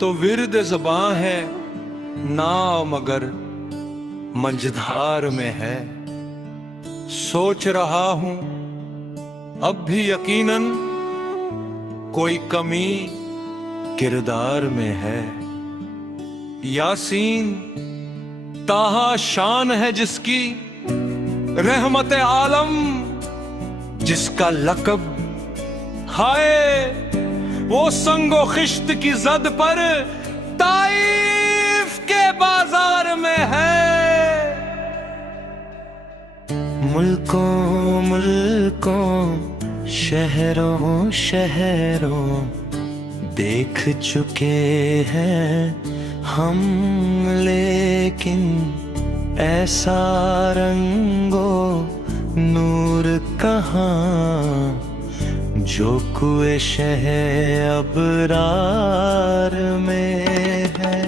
तो विर्द ज़बां है, नाव मगर मंझधार में है। सोच रहा हूं अब भी यकीनन कोई कमी किरदार में है। यासीन ताहा शान है जिसकी, रहमत आलम जिसका लक़ब। हाय वो संगो खिश्त की जद पर ताइफ के बाजार में है। मुल्कों मुल्कों शहरों शहरों देख चुके हैं हम, लेकिन ऐसा रंगो नूर कहाँ जो कुए शहे अबरार में है।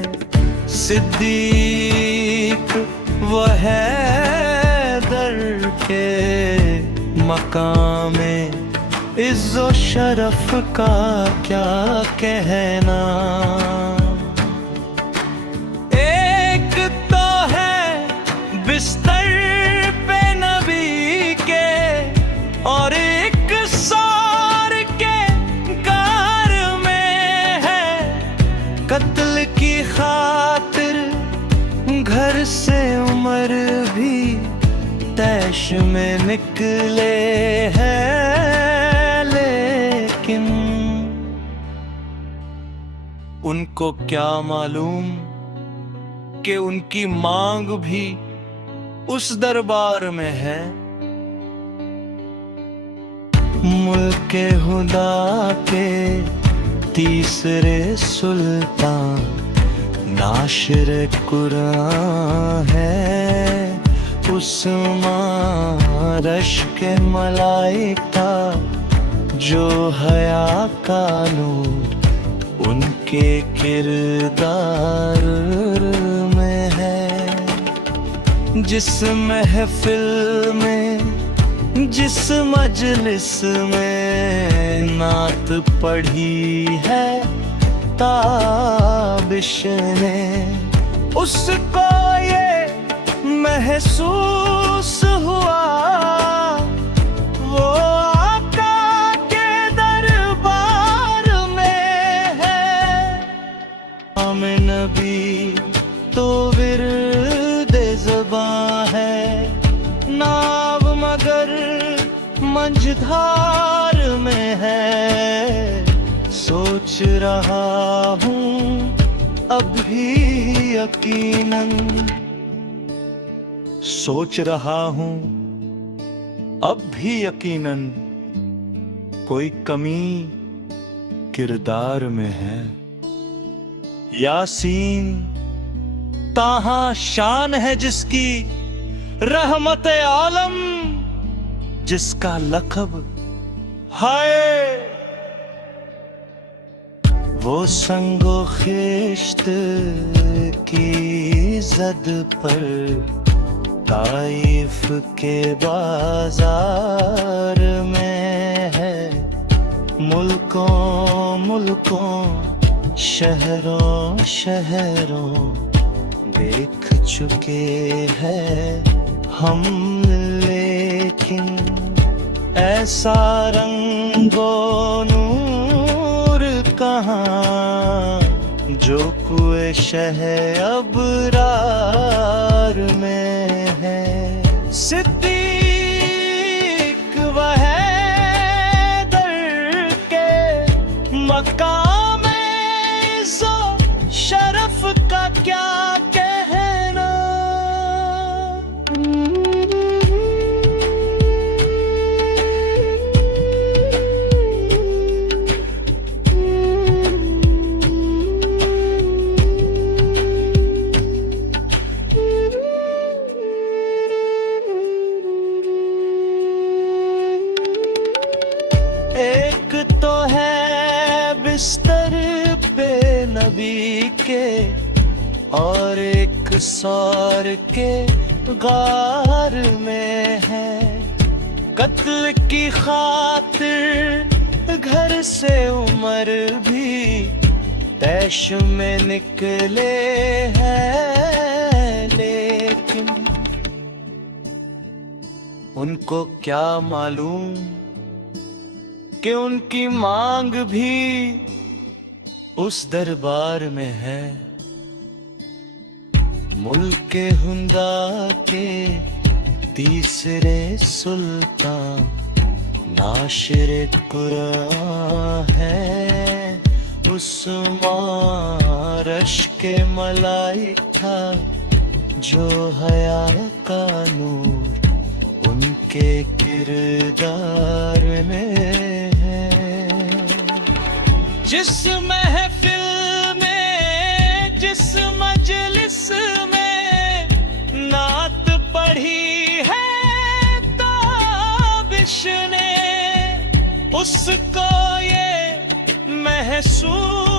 सिद्दीक व हैदर के मकामे इज्जो शरफ का क्या कहना। एक तो है बिस्तर पे नबी के, और एक सार के गार में है। कत्ल की खातिर घर से उमर भी तैश में निकले हैं, लेकिन उनको क्या मालूम कि उनकी मांग भी उस दरबार में है। मुल्के हुदा के तीसरे सुल्तान नाशिर कुरान है। उस्मान रश्क मलाइका जो हया का नूर उनके किरदार में है। जिस महफिल में जिस मजलिस में नात पढ़ी है ताबिश ने, उसको ये महसूस हुआ वो आका के दरबार में है। नाम नबी तो विर्द ज़बां है, नाव मगर मंझधार में है। सोच रहा हूँ अब भी यकीनन, सोच रहा हूँ अब भी यकीनन कोई कमी किरदार में है। यासीन ताहा शान है जिसकी, रहमत आलम जिसका लक़ब। हाय वो संगो खिश्त की जद पर ताइफ के बाजार में है। मुल्कों मुल्कों शहरों शहरों देख चुके हैं हम, लेकिन ऐसा रंगो नूर कहाँ जो कुए शहे अबरार में है। सिद्दीक व हैदर के मकाम इज़्ज़ो शरफ का क्या कहना। एक तो है बिस्तर पे नबी के, और एक सौर के गार में है। कत्ल की खातिर घर से उमर भी तैश में निकले हैं, लेकिन उनको क्या मालूम कि उनकी मांग भी उस दरबार में है। मुल्के हुंदा के तीसरे सुल्तान नाशिर कुरान है। उस्मान रश्के मलाइक था जो हया का नूर उनके किरदार में है। जिस महफिल में, जिस मजलिस में नात पढ़ी है ताबिश ने, उसको ये महसूस